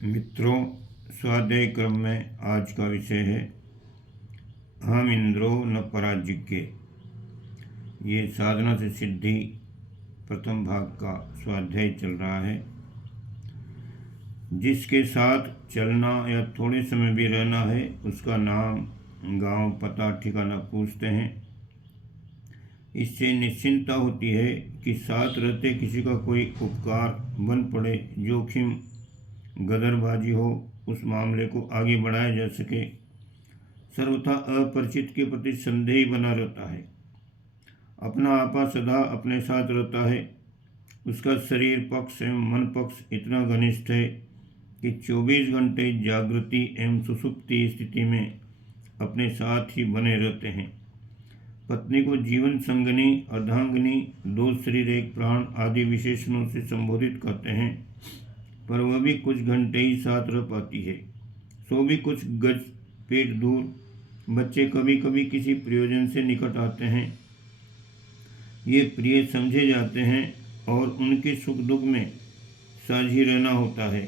मित्रों, स्वाध्याय क्रम में आज का विषय है हम इंद्रो न पराजिज्ञ। ये साधना से सिद्धि प्रथम भाग का स्वाध्याय चल रहा है। जिसके साथ चलना या थोड़े समय भी रहना है उसका नाम, गांव, पता, ठिकाना पूछते हैं। इससे निश्चिंता होती है कि साथ रहते किसी का कोई उपकार बन पड़े, जोखिम गदरबाजी हो, उस मामले को आगे बढ़ाया जा सके। सर्वथा अपरिचित के प्रति संदेह बना रहता है। अपना आपा सदा अपने साथ रहता है। उसका शरीर पक्ष एवं मन पक्ष इतना घनिष्ठ है कि 24 घंटे जागृति एवं सुषुप्ति स्थिति में अपने साथ ही बने रहते हैं। पत्नी को जीवन संगनी, अर्धांगिनी, दो शरीर एक प्राण आदि विशेषणों से संबोधित करते हैं, पर वह भी कुछ घंटे ही साथ रह पाती है, सो भी कुछ गज पेट दूर। बच्चे कभी कभी किसी प्रयोजन से निकट आते हैं, ये प्रिय समझे जाते हैं और उनके सुख दुख में साझी रहना होता है।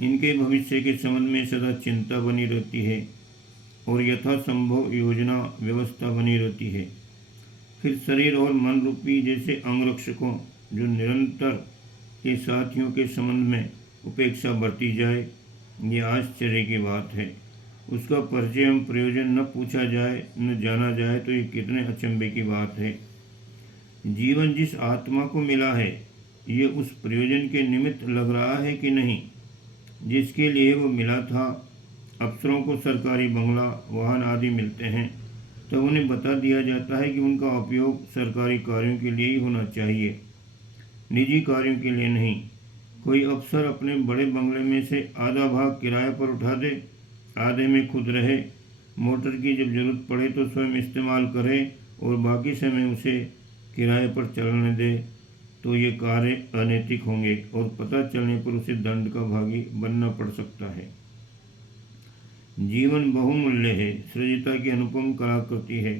इनके भविष्य के संबंध में सदा चिंता बनी रहती है और यथासंभव योजना व्यवस्था बनी रहती है। फिर शरीर और मन रूपी जैसे अंगरक्षकों जो निरंतर के साथियों के संबंध में उपेक्षा बरती जाए, ये आश्चर्य की बात है। उसका परिचय एवं प्रयोजन न पूछा जाए, न जाना जाए तो ये कितने अचंभे की बात है। जीवन जिस आत्मा को मिला है, ये उस प्रयोजन के निमित्त लग रहा है कि नहीं जिसके लिए वो मिला था। अफसरों को सरकारी बंगला, वाहन आदि मिलते हैं, तो उन्हें बता दिया जाता है कि उनका उपयोग सरकारी कार्यों के लिए ही होना चाहिए, निजी कार्यों के लिए नहीं। कोई अफसर अपने बड़े बंगले में से आधा भाग किराए पर उठा दे, आधे में खुद रहे, मोटर की जब जरूरत पड़े तो स्वयं इस्तेमाल करे और बाकी समय उसे किराए पर चलने दे, तो ये कार्य अनैतिक होंगे और पता चलने पर उसे दंड का भागी बनना पड़ सकता है। जीवन बहुमूल्य है, सृजिता की अनुपम कलाकृति है।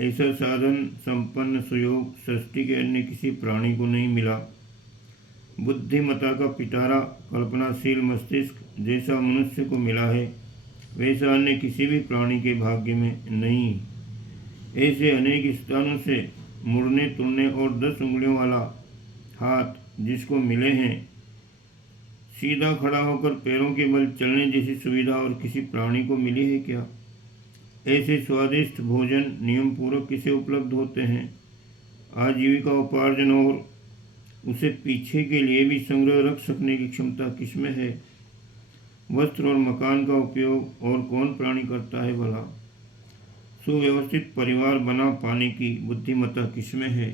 ऐसा साधन संपन्न सुयोग सृष्टि के अन्य किसी प्राणी को नहीं मिला। बुद्धिमता का पिटारा कल्पनाशील मस्तिष्क जैसा मनुष्य को मिला है, वैसा अन्य किसी भी प्राणी के भाग्य में नहीं। ऐसे अनेक स्थानों से मुड़ने तुड़ने और 10 उंगलियों वाला हाथ जिसको मिले हैं, सीधा खड़ा होकर पैरों के बल चलने जैसी सुविधा और किसी प्राणी को मिली है क्या? ऐसे स्वादिष्ट भोजन नियम पूर्वक किसे उपलब्ध होते हैं? आजीविका उपार्जन और उसे पीछे के लिए भी संग्रह रख सकने की क्षमता किसमें है? वस्त्र और मकान का उपयोग और कौन प्राणी करता है भला? सुव्यवस्थित परिवार बना पाने की बुद्धिमत्ता किसमें है?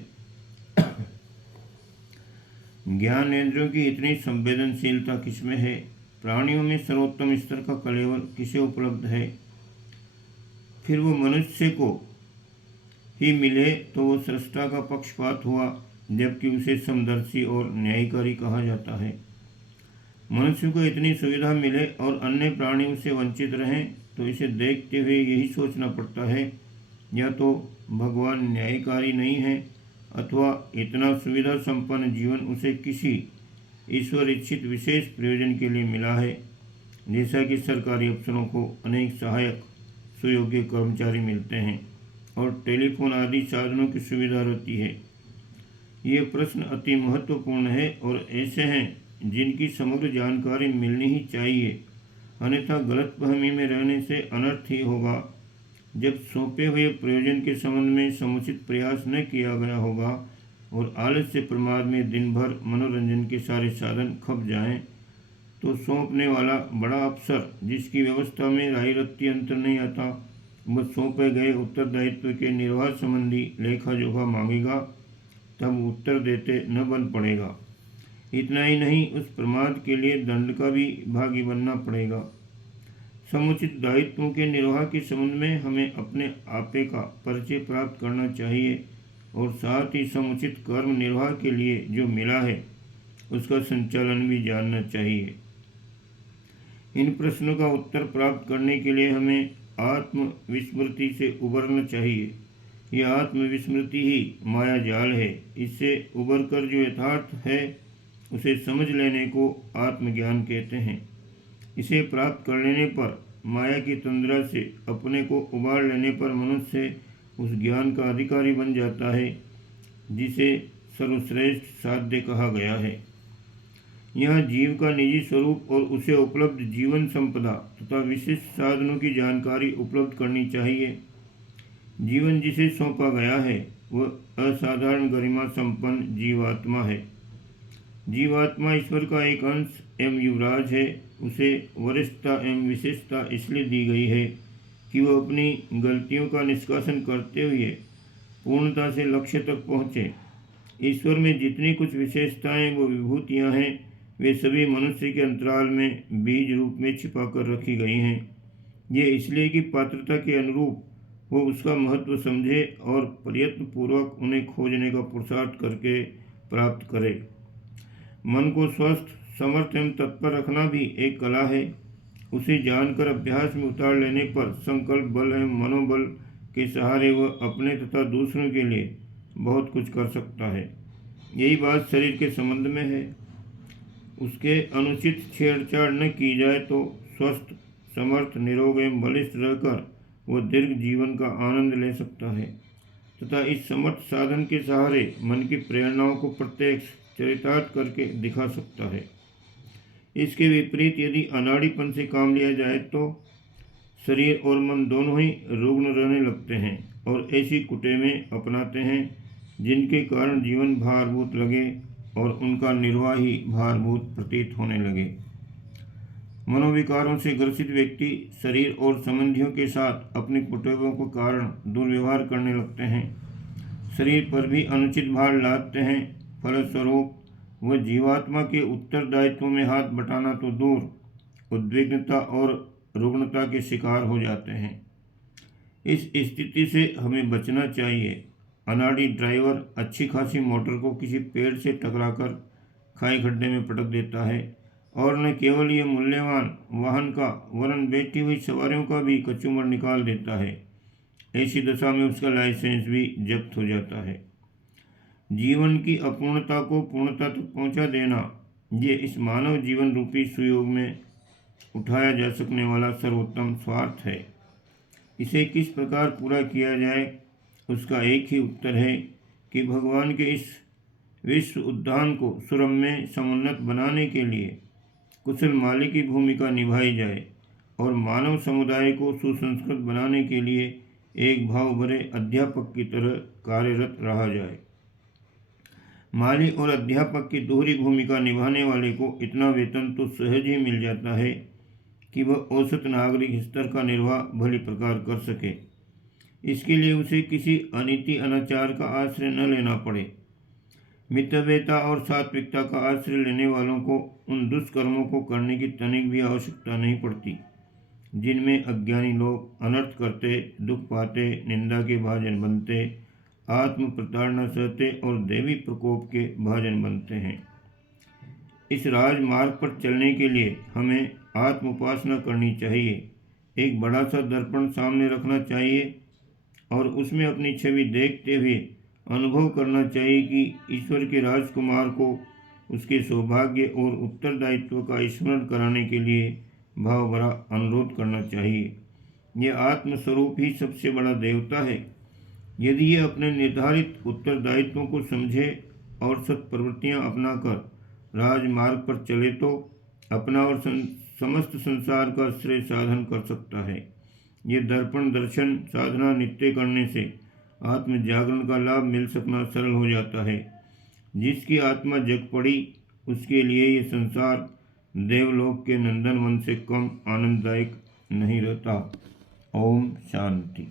ज्ञान इंद्रियों की इतनी संवेदनशीलता किसमें है? प्राणियों में सर्वोत्तम स्तर का कलेवर किसे उपलब्ध है? फिर वो मनुष्य को ही मिले तो वो सृष्टा का पक्षपात हुआ, जबकि उसे समदर्शी और न्यायकारी कहा जाता है। मनुष्य को इतनी सुविधा मिले और अन्य प्राणी उससे वंचित रहें, तो इसे देखते हुए यही सोचना पड़ता है, या तो भगवान न्यायकारी नहीं है अथवा इतना सुविधा संपन्न जीवन उसे किसी ईश्वर इच्छित विशेष प्रयोजन के लिए मिला है। जैसा कि सरकारी अफसरों को अनेक सहायक सुयोग्य कर्मचारी मिलते हैं और टेलीफोन आदि साधनों की सुविधा रहती है। ये प्रश्न अति महत्वपूर्ण है और ऐसे हैं जिनकी समग्र जानकारी मिलनी ही चाहिए, अन्यथा गलतफहमी में रहने से अनर्थ ही होगा। जब सौंपे हुए प्रयोजन के संबंध में समुचित प्रयास न किया गया होगा और आलस्य प्रमाद में दिन भर मनोरंजन के सारे साधन खप जाएं, तो सौंपने वाला बड़ा अफसर जिसकी व्यवस्था में राई रत्ती अंतर नहीं आता, वह सौंपे गए उत्तरदायित्व के निर्वाह संबंधी लेखा जोखा मांगेगा, तब उत्तर देते न बन पड़ेगा। इतना ही नहीं, उस प्रमाद के लिए दंड का भी भागी बनना पड़ेगा। समुचित दायित्वों के निर्वाह के संबंध में हमें अपने आपे का परिचय प्राप्त करना चाहिए और साथ ही समुचित कर्म निर्वाह के लिए जो मिला है उसका संचालन भी जानना चाहिए। इन प्रश्नों का उत्तर प्राप्त करने के लिए हमें आत्मविस्मृति से उबरना चाहिए। यह आत्मविस्मृति ही माया जाल है। इससे उबरकर जो यथार्थ है उसे समझ लेने को आत्मज्ञान कहते हैं। इसे प्राप्त कर लेने पर, माया की तंद्रा से अपने को उबार लेने पर मनुष्य उस ज्ञान का अधिकारी बन जाता है जिसे सर्वश्रेष्ठ साध्य कहा गया है। यह जीव का निजी स्वरूप और उसे उपलब्ध जीवन संपदा तथा विशिष्ट साधनों की जानकारी उपलब्ध करनी चाहिए। जीवन जिसे सौंपा गया है वह असाधारण गरिमा संपन्न जीवात्मा है। जीवात्मा ईश्वर का एक अंश एवं युवराज है। उसे वरिष्ठता एवं विशेषता इसलिए दी गई है कि वह अपनी गलतियों का निष्कासन करते हुए पूर्णता से लक्ष्य तक पहुँचे। ईश्वर में जितनी कुछ विशेषताएं व विभूतियां हैं वे सभी मनुष्य के अंतराल में बीज रूप में छिपा कर रखी गई हैं। ये इसलिए कि पात्रता के अनुरूप वो उसका महत्व समझे और प्रयत्नपूर्वक उन्हें खोजने का पुरुषार्थ करके प्राप्त करे। मन को स्वस्थ, समर्थ एवं तत्पर रखना भी एक कला है। उसे जानकर अभ्यास में उतार लेने पर संकल्प बल एवं मनोबल के सहारे वह अपने तथा दूसरों के लिए बहुत कुछ कर सकता है। यही बात शरीर के संबंध में है। उसके अनुचित छेड़छाड़ न की जाए तो स्वस्थ, समर्थ, निरोग एवं बलिष्ठ रहकर वह दीर्घ जीवन का आनंद ले सकता है तथा इस समर्थ साधन के सहारे मन की प्रेरणाओं को प्रत्यक्ष चरितार्थ करके दिखा सकता है। इसके विपरीत यदि अनाड़ीपन से काम लिया जाए तो शरीर और मन दोनों ही रुग्ण रहने लगते हैं और ऐसी कुटेवें अपनाते हैं जिनके कारण जीवन भारभूत लगे और उनका निर्वाह ही भारभूत प्रतीत होने लगे। मनोविकारों से ग्रसित व्यक्ति शरीर और संबंधियों के साथ अपने कुटेवों के कारण दुर्व्यवहार करने लगते हैं, शरीर पर भी अनुचित भार लादते हैं। फलस्वरूप वह जीवात्मा के उत्तरदायित्व में हाथ बटाना तो दूर, उद्विग्नता और रुग्णता के शिकार हो जाते हैं। इस स्थिति से हमें बचना चाहिए। अनाड़ी ड्राइवर अच्छी खासी मोटर को किसी पेड़ से टकराकर खाई खड्डे में पटक देता है और न केवल ये मूल्यवान वाहन का वरन बैठी हुई सवारियों का भी कचूमर निकाल देता है। ऐसी दशा में उसका लाइसेंस भी जब्त हो जाता है। जीवन की अपूर्णता को पूर्णता तक पहुंचा देना, ये इस मानव जीवन रूपी सुयोग में उठाया जा सकने वाला सर्वोत्तम स्वार्थ है। इसे किस प्रकार पूरा किया जाए, उसका एक ही उत्तर है कि भगवान के इस विश्व उद्यान को सुरम्य समुन्नत बनाने के लिए कुशल माली की भूमिका निभाई जाए और मानव समुदाय को सुसंस्कृत बनाने के लिए एक भाव भरे अध्यापक की तरह कार्यरत रहा जाए। माली और अध्यापक की दोहरी भूमिका निभाने वाले को इतना वेतन तो सहज ही मिल जाता है कि वह औसत नागरिक स्तर का निर्वाह भली प्रकार कर सके। इसके लिए उसे किसी अनीति अनाचार का आश्रय न लेना पड़े। मितव्ययता और सात्विकता का आश्रय लेने वालों को उन दुष्कर्मों को करने की तनिक भी आवश्यकता नहीं पड़ती जिनमें अज्ञानी लोग अनर्थ करते, दुख पाते, निंदा के भाजन बनते, आत्म प्रताड़ना सहते और देवी प्रकोप के भाजन बनते हैं। इस राजमार्ग पर चलने के लिए हमें आत्म उपासना करनी चाहिए। एक बड़ा सा दर्पण सामने रखना चाहिए और उसमें अपनी छवि देखते हुए अनुभव करना चाहिए कि ईश्वर के राजकुमार को उसके सौभाग्य और उत्तरदायित्व का स्मरण कराने के लिए भाव भरा अनुरोध करना चाहिए। यह आत्मस्वरूप ही सबसे बड़ा देवता है। यदि ये अपने निर्धारित उत्तरदायित्वों को समझे और सत्प्रवृत्तियाँ अपनाकर राजमार्ग पर चले तो अपना और समस्त संसार का श्रेय साधन कर सकता है। ये दर्पण दर्शन साधना नित्य करने से आत्म जागरण का लाभ मिल सकना सरल हो जाता है। जिसकी आत्मा जग पड़ी उसके लिए ये संसार देवलोक के नंदन वन से कम आनंददायक नहीं रहता। ओम शांति।